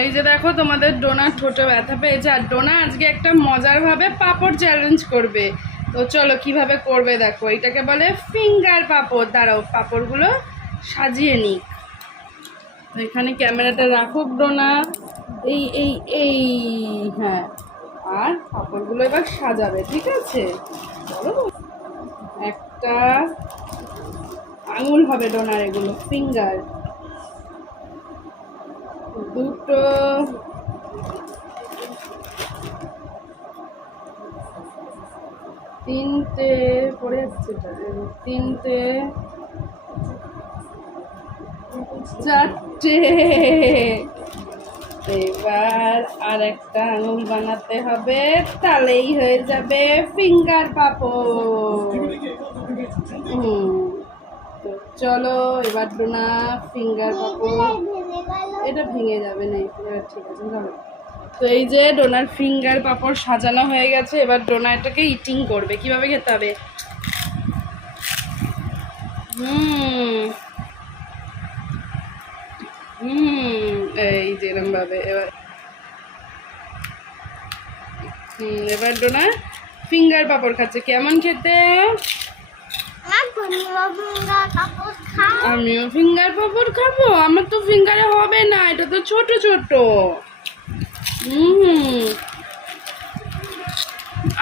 এই যে দেখো, তোমাদের ডোনা ঠোঁটে ব্যথা পেয়েছে। আর ডোনা আজকে একটা মজার ভাবে পাপড় চ্যালেঞ্জ করবে। তো চলো, কীভাবে করবে দেখো। এটাকে বলে ফিঙ্গার পাপড়। দাঁড়াও, পাপড়গুলো সাজিয়ে নিক। এখানে ক্যামেরাটা রাখুক ডোনা। এই এই এই হ্যাঁ। আর পাপড়গুলো এবার সাজাবে, ঠিক আছে? একটা আঙুল হবে ডোনার এগুলো ফিঙ্গার দুটো। তিনটে পড়ে যাচ্ছে তিনটে। চারটে। এবার আর একটা আঙুল বানাতে হবে, তাহলেই হয়ে যাবে ফিঙ্গার পাপড়। হুম। চলো, এবার ডোনা ফিঙ্গার পাপড় এটা ভেঙে যাবে না, এবার ঠিক আছে, চলো। তো এই যে ডোনার ফিঙ্গার পাপড় সাজানো হয়ে গেছে, এবার ডোনা এটাকে ইটিং করবে। কীভাবে খেতে হবে? হুম। হুম, এই যে ভাবে এবার এবার ডোনা ফিঙ্গার পাপড় খাচ্ছে। কেমন খেতে আমার বন্ধুরা বন্ধুরা কাপড় খাও আমিও ফিঙ্গার পাপড় খাব। আমার তো ফিঙ্গারে হবে না, এটা তো ছোট ছোট। হুম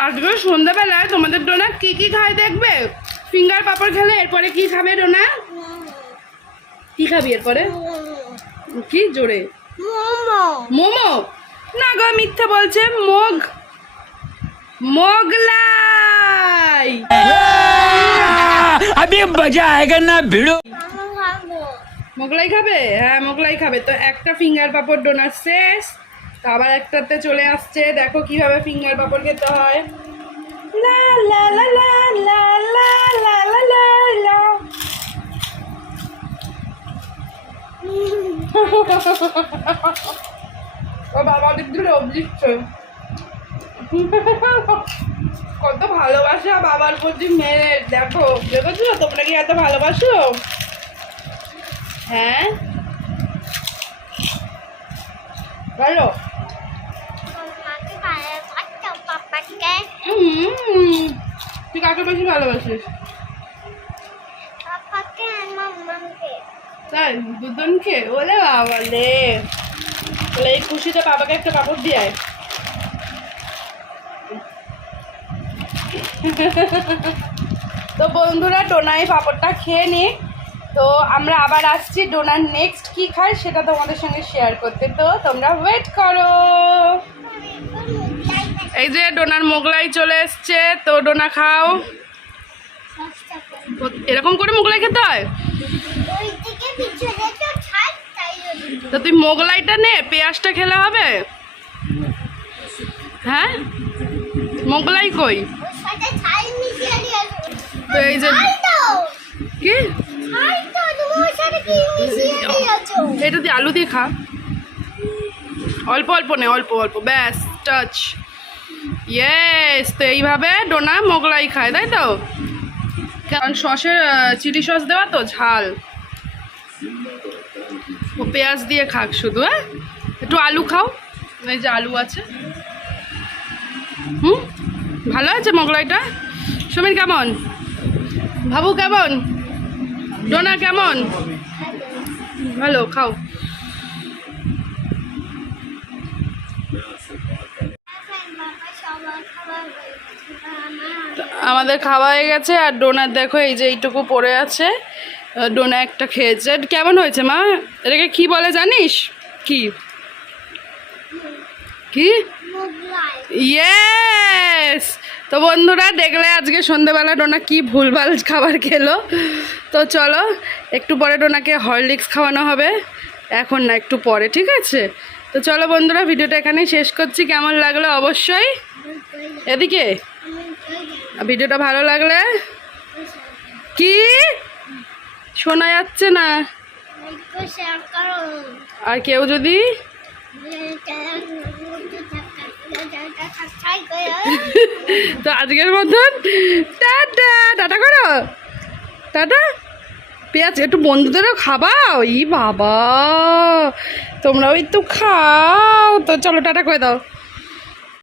আজকে সন্ধ্যাবেলায় তোমাদের ডোনা কি কি খায় দেখবে? ফিঙ্গার পাপড় খেলে এরপরে কি খাবে ডোনা কি খাবি এরপরে? কি জোরে? মোমো। না গো, মিথ্যা বলছে, মগ। মোগলাই अभी मजा आएगा ना भिड़ो আমি খাবো মোগলাই খাবে হ্যাঁ মোগলাই খাবে তো একটা ফিঙ্গার পাপড় ডোনার শেষ তো আবার একটাতে চলে আসছে দেখো কিভাবে ফিঙ্গার পাপড় খেতে হয় লা লা লা লা লা লা লা লা লা লা। ও বাবা দিক দিয়ে লোভ দিচ্ছে কত ভালোবাসা বাবার প্রতি মেয়ের। দেখো দেখেছ তোমরা কি এত ভালোবাসো? হ্যাঁ? উম, তুই কাকে বেশি ভালোবাসিস? তাই দুজনকে? ওলে বাবা লে বলে এই খুশিতে বাবাকে একটা কাপড় দিয়ে তো বন্ধুরা ডোনায় পাপড়টা খেয়ে নি তো আমরা আবার আসছি ডোনার নেক্সট কি খায় সেটা তোমাদের সঙ্গে শেয়ার করতে। তো তোমরা ওয়েট করো। এই যে ডোনার মোগলাই চলে এসছে। তো ডোনা খাও। এরকম করে মোগলাই খেতে হয়। তো তুই মোগলাইটা নে পেঁয়াজটা খেলে হবে? হ্যাঁ? মোগলাই কই? তো এই যে কি? এটা দিয়ে আলু দিয়ে খা। অল্প অল্প নে অল্প অল্প। ব্যাস টাচ ইয়েস তো এইভাবে ডোনা মোগলাই খায় তাই তো? কারণ সসের চিলি সস দেওয়া তো ঝাল। ও পেঁয়াজ দিয়ে খাক শুধু হ্যাঁ? একটু আলু খাও। এই যে আলু আছে। হুম? ভালো আছে মোগলাইটা? সমীর কেমন? ভাবু কেমন? ডোনা কেমন? ভালো খাও। আমাদের খাওয়া হয়ে গেছে আর ডোনার দেখো এই যে এইটুকু পড়ে আছে। ডোনা একটা খেয়েছে। কেমন হয়েছে মা? এটাকে কি বলে জানিস? কি? কি? ইয়েস তো বন্ধুরা দেখলে আজকে সন্ধেবেলা ডোনা কি ভুলভাল খাবার খেলো। তো চলো একটু পরে ডোনাকে হরলিক্স খাওয়ানো হবে এখন না একটু পরে ঠিক আছে? তো চলো বন্ধুরা ভিডিওটা এখানেই শেষ করছি। কেমন লাগল? অবশ্যই এদিকে। ভিডিওটা ভালো লাগলে কি? শোনা যাচ্ছে না। আর কেউ যদি তো আজকের মতন, টাটা টাটা করো। টাটা? পেঁয়াজ, একটু বন্ধুদেরও খাবাও? ই বাবা, তোমরাও একটু খাও। তো চলো, টাটা করে দাও।